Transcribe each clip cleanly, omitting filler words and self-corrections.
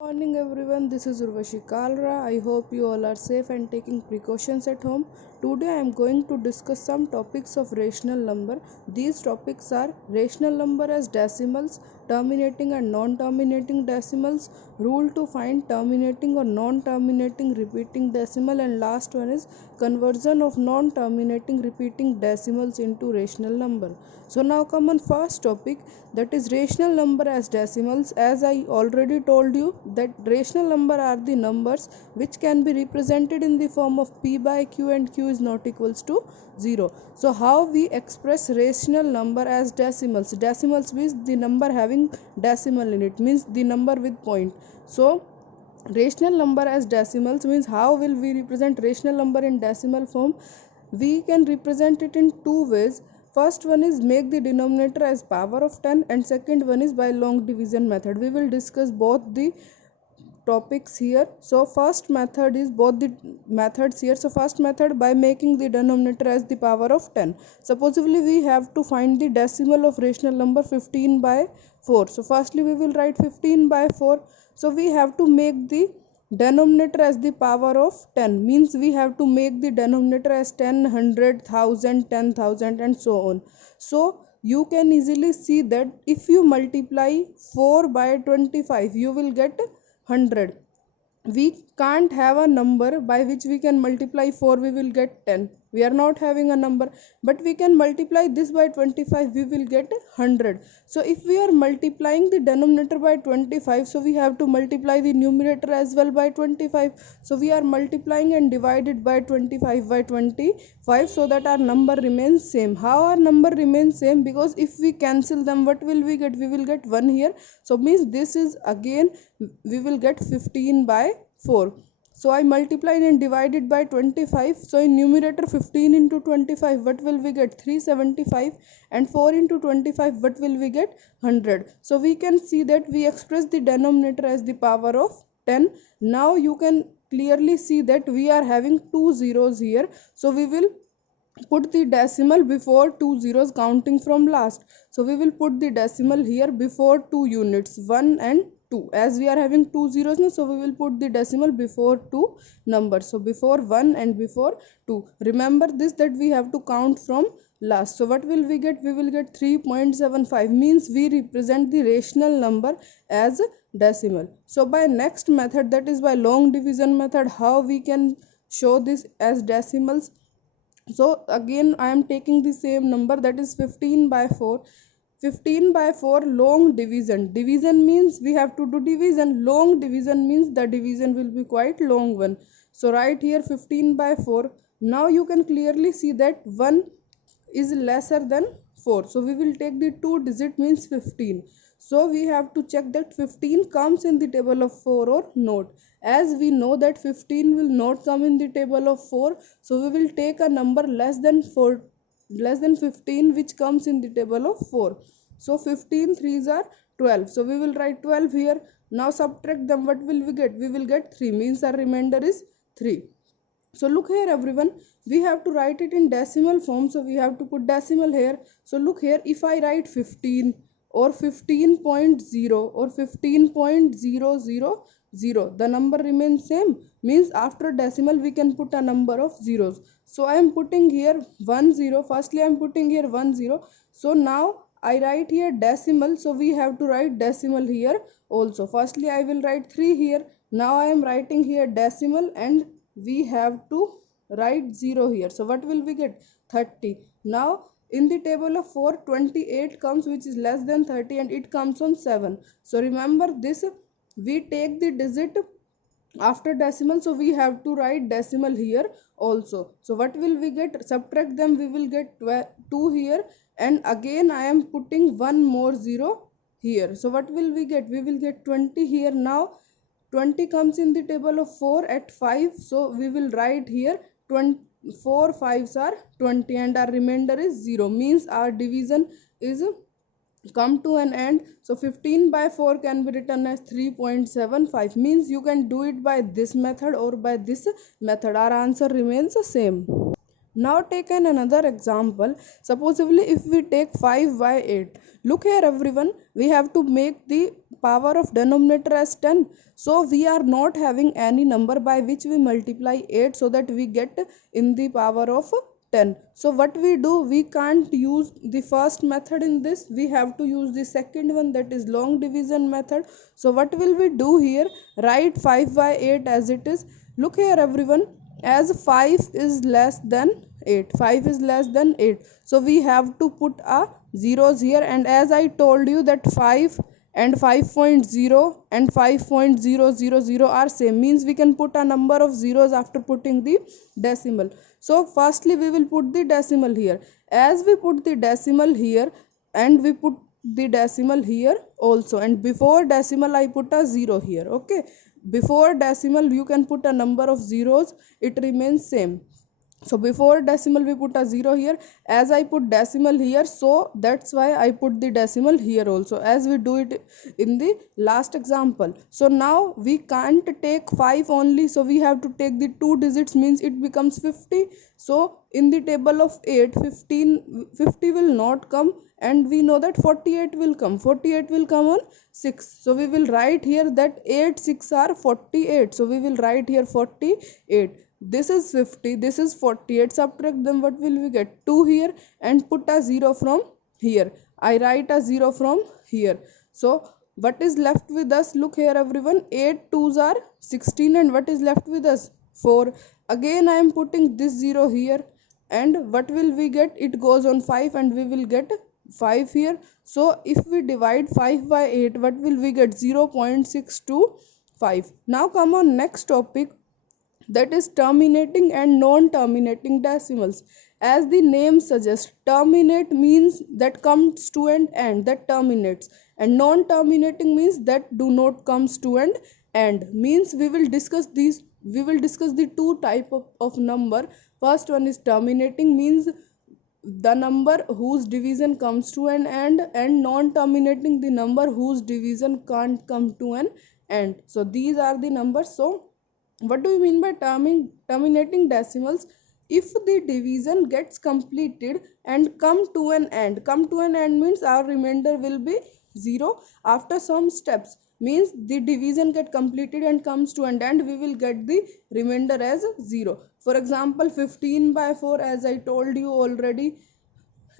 Morning everyone, this is Urvashi Kalra. I hope you all are safe and taking precautions at home. Today I am going to discuss some topics of rational number. These topics are rational number as decimals, terminating and non-terminating decimals, rule to find terminating or non-terminating repeating decimal, and last one is conversion of non-terminating repeating decimals into rational number. So now come on first topic, that is rational number as decimals. As I already told you that rational number are the numbers which can be represented in the form of p by q and q is not equals to 0. So how we express rational number as decimals? Decimals means the number having decimal in it, means the number with point. So rational number as decimals means how will we represent rational number in decimal form? We can represent it in two ways. First one is make the denominator as power of 10, and second one is by long division method. We will discuss both the topics here. So first method is both the methods here. So first method, by making the denominator as the power of 10. Supposedly we have to find the decimal of rational number 15 by 4. So firstly we will write 15 by 4. So we have to make the denominator as the power of 10, means we have to make the denominator as 10, 100, 1000, 10,000 and so on. So you can easily see that if you multiply 4 by 25 you will get 100. We can't have a number by which we can multiply 4 we will get 10. We are not having a number, but we can multiply this by 25 we will get 100. So if we are multiplying the denominator by 25, so we have to multiply the numerator as well by 25. So we are multiplying and divided by 25 by 25 so that our number remains same. How our number remains same? Because if we cancel them, what will we get? We will get 1 here. So means this is again we will get 15 by 4. So I multiplied and divided by 25. So in numerator 15 into 25 what will we get? 375, and 4 into 25 what will we get? 100. So we can see that we express the denominator as the power of 10. Now you can clearly see that we are having two zeros here. So we will put the decimal before two zeros counting from last. So we will put the decimal here before two units, 1 and 2. As we are having two zeros now, so we will put the decimal before two numbers. So before 1 and before 2. Remember this, that we have to count from last. So what will we get? We will get 3.75, means we represent the rational number as decimal. So by next method, that is by long division method, how we can show this as decimals? So again I am taking the same number, that is 15 by 4. 15 by 4 long division. Division means we have to do division. Long division means the division will be quite long one. So right here 15 by 4. Now you can clearly see that 1 is lesser than 4. So we will take the two digit, means 15. So we have to check that 15 comes in the table of 4 or not. As we know that 15 will not come in the table of 4, so we will take a number less than 4, less than 15, which comes in the table of 4. So 15 threes are 12. So we will write 12 here. Now subtract them, what will we get? We will get 3, means our remainder is 3. So look here everyone, we have to write it in decimal form, so we have to put decimal here. So look here, if I write 15 or 15.0 or 15.000, the number remains same, means after decimal we can put a number of zeros. So I am putting here 10. Firstly I am putting here 10. So now I write here decimal, so we have to write decimal here also. Firstly I will write 3 here. Now I am writing here decimal, and we have to write 0 here. So what will we get? 30. Now in the table of 4, 28 comes, which is less than 30, and it comes on 7. So remember this, we take the digit after decimal, so we have to write decimal here also. So what will we get? Subtract them, we will get 2 here, and again I am putting one more 0 here. So what will we get? We will get 20 here. Now 20 comes in the table of 4 at 5, so we will write here 20, 4 5s are 20, and our remainder is 0, means our division is come to an end. So 15 by 4 can be written as 3.75, means you can do it by this method or by this method. Our answer remains the same. Now take another example. Supposedly if we take 5 by 8. Look here everyone, we have to make the power of denominator as 10. So we are not having any number by which we multiply 8 so that we get in the power of 10. So what we do, we can't use the first method in this, we have to use the second one, that is long division method. So what will we do here? Write 5 by 8 as it is. Look here everyone, as 5 is less than 8, 5 is less than 8, so we have to put a zeros here. And as I told you that 5 and 5.0 and 5.000 are same, means we can put a number of zeros after putting the decimal. So firstly we will put the decimal here. As we put the decimal here, and we put the decimal here also, and before decimal I put a 0 here. Okay, before decimal you can put a number of zeros, it remains same. So before decimal we put a 0 here, as I put decimal here, so that's why I put the decimal here also, as we do it in the last example. So now we can't take 5 only, so we have to take the two digits, means it becomes 50. So in the table of 8, 50 will not come, and we know that 48 will come, 48 will come on 6. So we will write here that 8 6 are 48, so we will write here 48. This is 50, this is 48, subtract them, what will we get? 2 here, and put a 0 from here. I write a 0 from here. So what is left with us? Look here everyone, 8 2s are 16, and what is left with us? 4. Again I am putting this 0 here, and what will we get? It goes on 5, and we will get 5 here. So if we divide 5 by 8, what will we get? 0.625. Now come on next topic, that is terminating and non-terminating decimals. As the name suggests, terminate means that comes to an end, that terminates, and non-terminating means that do not comes to an end. Means we will discuss the two type of number. First one is terminating, means the number whose division comes to an end, and non-terminating, the number whose division can't come to an end. So these are the numbers. So what do you mean by terminating decimals? If the division gets completed and come to an end means our remainder will be 0 after some steps, means the division get completed and comes to an end, we will get the remainder as 0. For example, 15 by 4, as I told you already,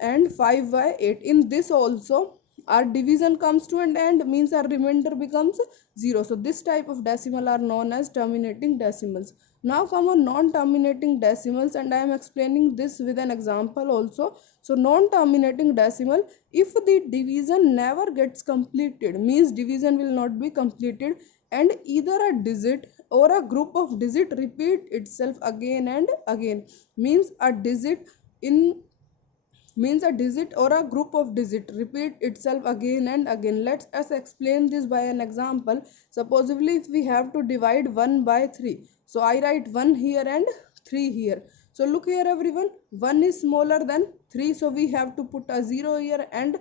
and 5 by 8. In this also our division comes to an end, means our remainder becomes 0. So this type of decimal are known as terminating decimals. Now come on non-terminating decimals, and I am explaining this with an example also. So non-terminating decimal, if the division never gets completed, means division will not be completed, and either a digit or a group of digit repeat itself again and again, means a digit in means a digit or a group of digit repeat itself again and again. Let us explain this by an example. Supposedly if we have to divide 1 by 3, so I write 1 here and 3 here. So look here everyone, 1 is smaller than 3, so we have to put a 0 here, and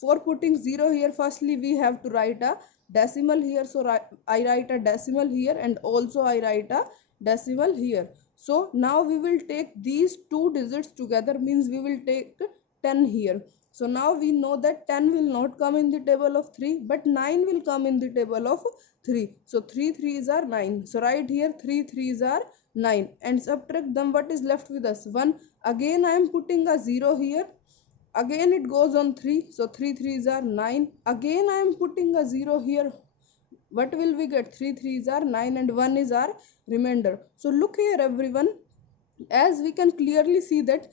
for putting 0 here, firstly we have to write a decimal here. So I write a decimal here, and also I write a decimal here. So now we will take these two digits together, means we will take 10 here. So now we know that 10 will not come in the table of 3, but 9 will come in the table of 3. So 3 3s are 9. So right here 3 3s are 9, and subtract them, what is left with us? 1. Again I am putting a 0 here, again it goes on 3, so 3 3s are 9. Again I am putting a 0 here, what will we get? 3 3s are 9, and 1 is our remainder. So look here everyone, as we can clearly see that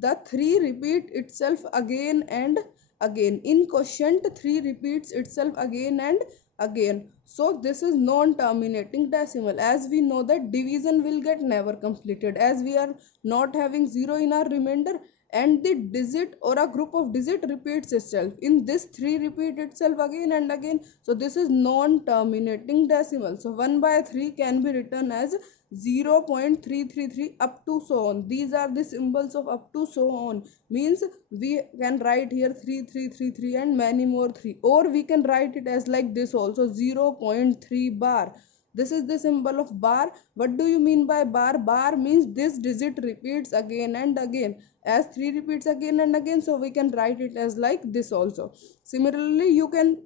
the 3 repeat itself again and again. In quotient 3 repeats itself again and again. So this is non-terminating decimal. As we know that division will get never completed, as we are not having 0 in our remainder, and the digit or a group of digit repeats itself. In this 3 repeat itself again and again. So this is non-terminating decimal. So 1 by 3 can be written as 0.333 up to so on. These are the symbols of up to so on, means we can write here 3333 and many more 3, or we can write it as like this also, 0.3 bar. This is the symbol of bar. What do you mean by bar? Bar means this digit repeats again and again. As 3 repeats again and again, so we can write it as like this also. Similarly, you can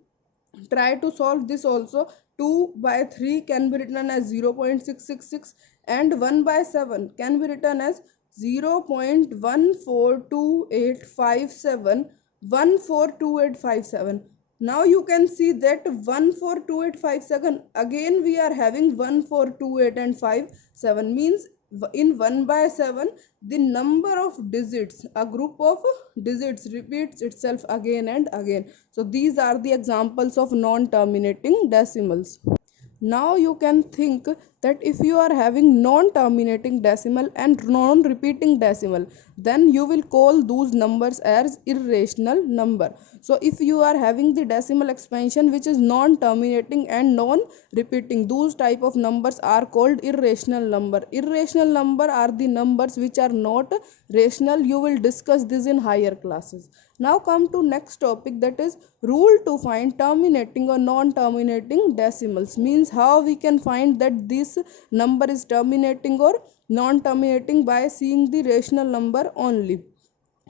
try to solve this also. 2 by 3 can be written as 0.666, and 1 by 7 can be written as 0.142857, 142857. Now you can see that 142857, again we are having 1428 and 57, means in 1 by 7 the number of digits, a group of digits repeats itself again and again. So these are the examples of non-terminating decimals. Now you can think that if you are having non-terminating decimal and non-repeating decimal, then you will call those numbers as irrational number. So if you are having the decimal expansion which is non-terminating and non-repeating, those type of numbers are called irrational number. Irrational number are the numbers which are not rational. You will discuss this in higher classes. Now come to next topic, that is rule to find terminating or non-terminating decimals. Means how we can find that this number is terminating or non-terminating by seeing the rational number only.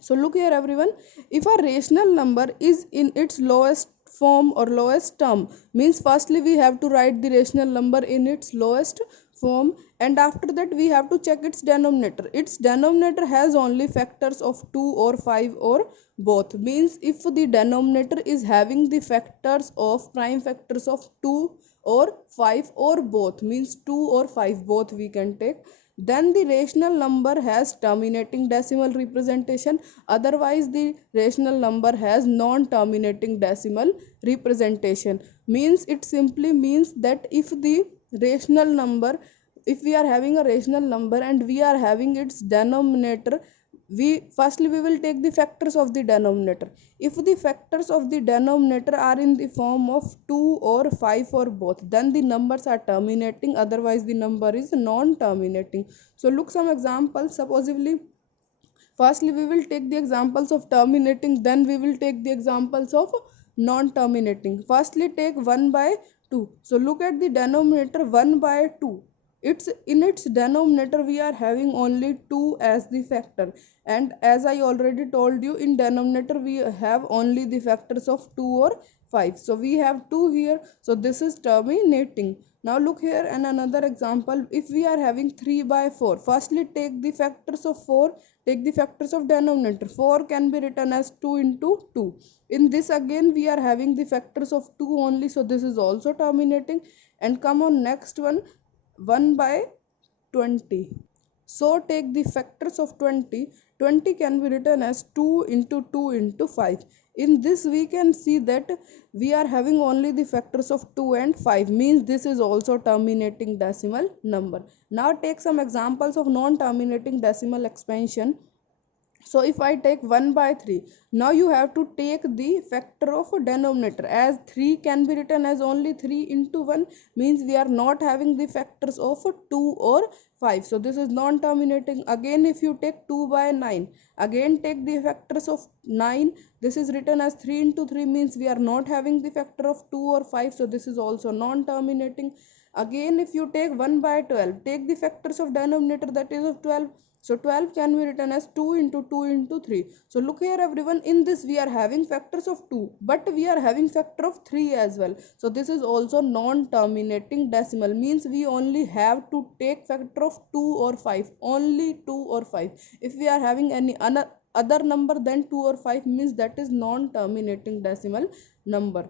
So look here everyone, if a rational number is in its lowest form or lowest term, means firstly we have to write the rational number in its lowest form, and after that we have to check its denominator. Its denominator has only factors of 2 or 5 or both. Means if the denominator is having the factors of prime factors of 2 or 5 or both, means 2 or 5 both we can take, then the rational number has terminating decimal representation. Otherwise the rational number has non-terminating decimal representation. Means it simply means that if the rational number, if we are having a rational number and we are having its denominator, we will take the factors of the denominator. If the factors of the denominator are in the form of 2 or 5 or both, then the numbers are terminating, otherwise the number is non-terminating. So look some examples. Supposedly, firstly we will take the examples of terminating, then we will take the examples of non-terminating. Firstly take 1 by 2. So look at the denominator 1 by 2. It's in its denominator we are having only 2 as the factor, and as I already told you, in denominator we have only the factors of 2 or 5. So we have 2 here, so this is terminating. Now look here and another example. If we are having 3 by 4, firstly take the factors of 4, take the factors of denominator. 4 can be written as 2 into 2. In this again we are having the factors of 2 only, so this is also terminating. And come on next one, 1 by 20. So take the factors of 20. 20 can be written as 2 into 2 into 5. In this we can see that we are having only the factors of 2 and 5, means this is also terminating decimal number. Now take some examples of non-terminating decimal expansion. So if I take 1 by 3, now you have to take the factor of a denominator, as 3 can be written as only 3 into 1, means we are not having the factors of 2 or 5. So this is non-terminating. Again if you take 2 by 9, again take the factors of 9. This is written as 3 into 3, means we are not having the factor of 2 or 5. So this is also non-terminating. Again if you take 1 by 12, take the factors of denominator, that is of 12. So 12 can be written as 2 into 2 into 3. So look here everyone, in this we are having factors of 2, but we are having factor of 3 as well. So this is also non-terminating decimal, means we only have to take factor of 2 or 5, only 2 or 5. If we are having any other number than 2 or 5, means that is non-terminating decimal number.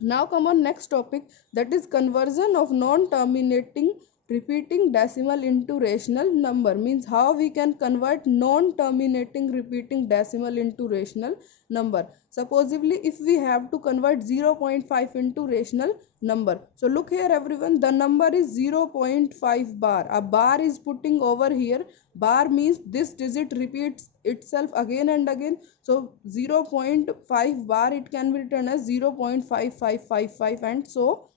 Now come on next topic, that is conversion of non-terminating repeating decimal into rational number. Means how we can convert non-terminating repeating decimal into rational number. Supposedly if we have to convert 0.5 into rational number, so look here everyone, the number is 0.5 bar. A bar is putting over here. Bar means this digit repeats itself again and again. So 0.5 bar, it can be written as 0.5555 and so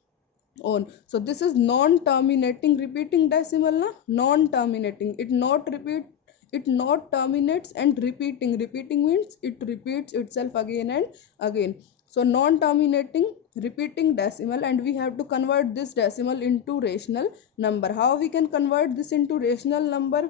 on. So this is non-terminating repeating decimal, na? Non-terminating, it not repeat, it not terminates, and repeating means it repeats itself again and again. So non-terminating repeating decimal, and we have to convert this decimal into rational number. How we can convert this into rational number?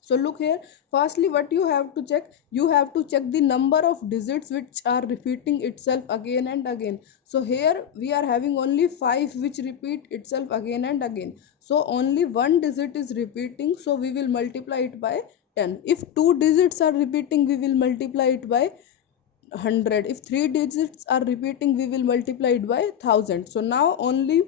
So look here, firstly what you have to check, you have to check the number of digits which are repeating itself again and again. So here we are having only 5 which repeat itself again and again, so only one digit is repeating, so we will multiply it by 10. If two digits are repeating, we will multiply it by 100. If three digits are repeating, we will multiply it by 1000. So now only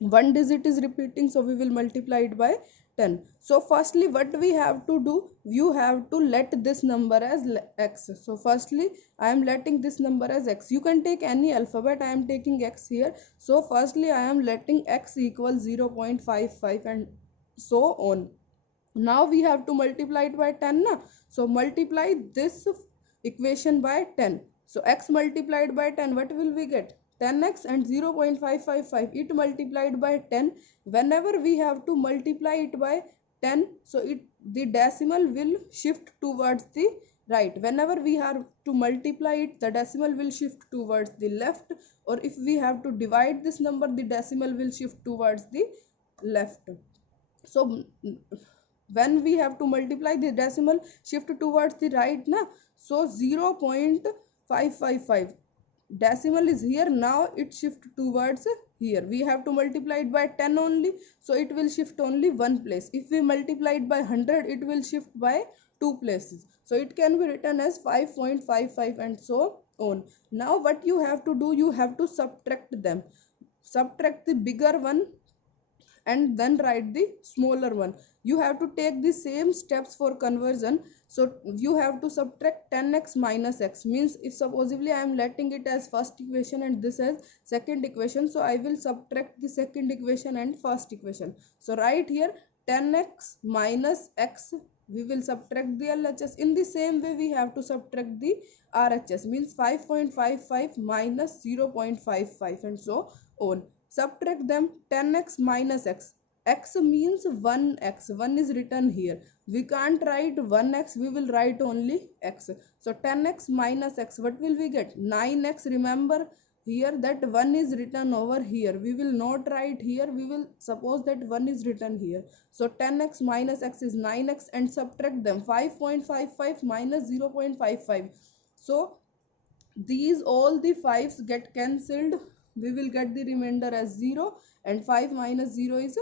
one digit is repeating, so we will multiply it by 10. So firstly what we have to do, you have to let this number as x. So firstly I am letting this number as x. You can take any alphabet, I am taking x here. So firstly I am letting x equal 0.55 and so on. Now we have to multiply it by 10 na? So multiply this equation by 10. So x multiplied by 10, what will we get? 10x and 0.555, it multiplied by 10. Whenever we have to multiply it by 10, so the decimal will shift towards the right. Whenever we have to multiply it, the decimal will shift towards the left, or if we have to divide this number, the decimal will shift towards the left. So when we have to multiply, the decimal shift towards the right na. So 0.555 decimal is here, now it shift towards here. We have to multiply it by 10 only, so it will shift only one place. If we multiply it by 100, it will shift by two places, so it can be written as 5.55 and so on. Now what you have to do, you have to subtract them. Subtract the bigger one and then write the smaller one. You have to take the same steps for conversion. So you have to subtract 10x minus x, means if supposedly I am letting it as first equation and this as second equation, so I will subtract the second equation and first equation. So right here 10x minus x, we will subtract the LHS. In the same way we have to subtract the RHS, means 5.55 minus 0.55 and so on. Subtract them. 10x minus x, x means 1x, 1 is written here. We can't write 1x, we will write only x. So 10x minus x, what will we get? 9x. Remember here that 1 is written over here, we will not write here, we will suppose that 1 is written here. So 10x minus x is 9x, and subtract them. 5.55 minus 0.55, so these all the 5's get cancelled, we will get the remainder as 0, and 5 minus 0 is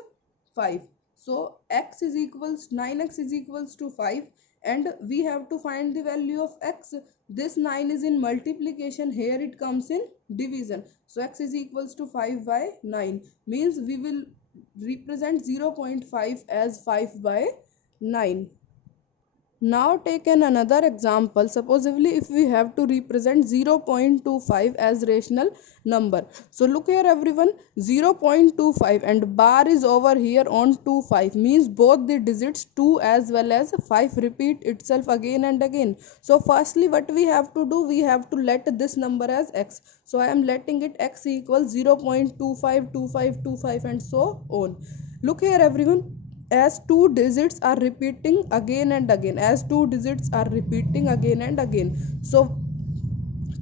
5. So x is equals 9x is equals to 5, and we have to find the value of x. This 9 is in multiplication, here it comes in division. So x is equals to 5 by 9, means we will represent 0.5 as 5 by 9. Now take another example. Supposedly if we have to represent 0.25 as rational number. So look here everyone, 0.25 and bar is over here on 25, means both the digits 2 as well as 5 repeat itself again and again. So firstly what we have to do, we have to let this number as x. So I am letting it x equals 0.252525 and so on. Look here everyone, as two digits are repeating again and again, as two digits are repeating again and again, so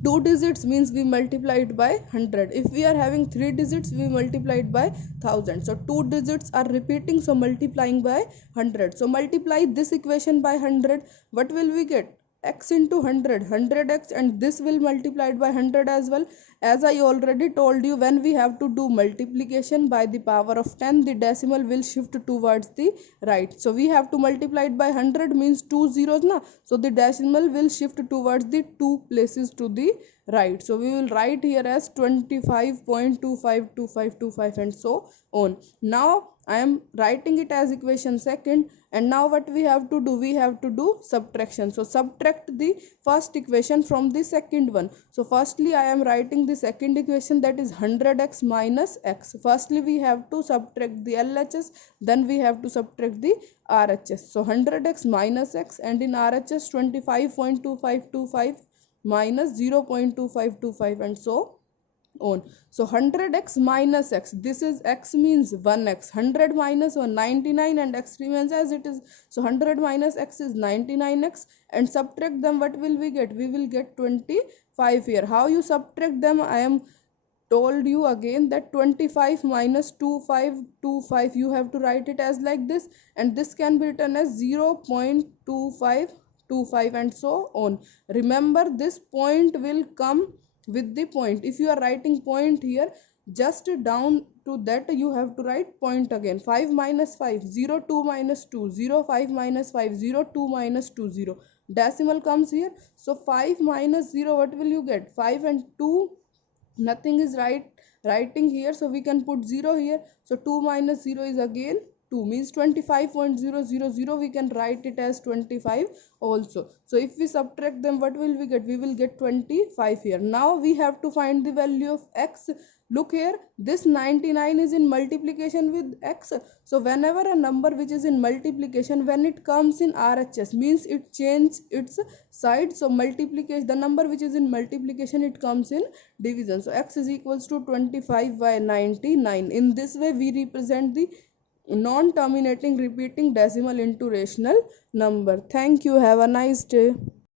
two digits means we multiply it by 100. If we are having three digits, we multiply it by 1000. So two digits are repeating, so multiplying by 100. So multiply this equation by 100, what will we get? X into 100, 100x, and this will multiply it by 100 as well. As I already told you, when we have to do multiplication by the power of 10, the decimal will shift towards the right. So we have to multiply it by 100, means 2 zeros na, so the decimal will shift towards the two places to the right. So we will write here as 25.252525 and so on. Now I am writing it as equation second, and now what we have to do, we have to do subtraction. So subtract the first equation from the second one. So firstly I am writing the second equation, that is 100x minus x. Firstly we have to subtract the LHS, then we have to subtract the RHS. So 100x minus x, and in RHS 25.2525 minus 0.2525 and so on. So 100x minus x, this is x means 1x, 100 minus 199, and x remains as it is. So 100 minus x is 99x, and subtract them, what will we get? We will get 25 5 here. How you subtract them? I am told you again that 25 minus 2525, you have to write it as like this, and this can be written as 0.2525 and so on. Remember, this point will come with the point. If you are writing point here, just down to that you have to write point again. 5 minus 5, 0, 2 minus 2, 0, 5 minus 5, 0, 2 minus 2, 0. Decimal comes here. So 5 minus 0, what will you get? 5 and 2, nothing is writing here, so we can put 0 here. So 2 minus 0 is again 2, means 25.000. We can write it as 25 also. So if we subtract them, what will we get? We will get 25 here. Now we have to find the value of x. Look here, this 99 is in multiplication with x. So whenever a number which is in multiplication, when it comes in RHS, means it changes its side. So multiplication, the number which is in multiplication, it comes in division. So x is equals to 25 by 99. In this way we represent the non-terminating repeating decimal into rational number. Thank you. Have a nice day.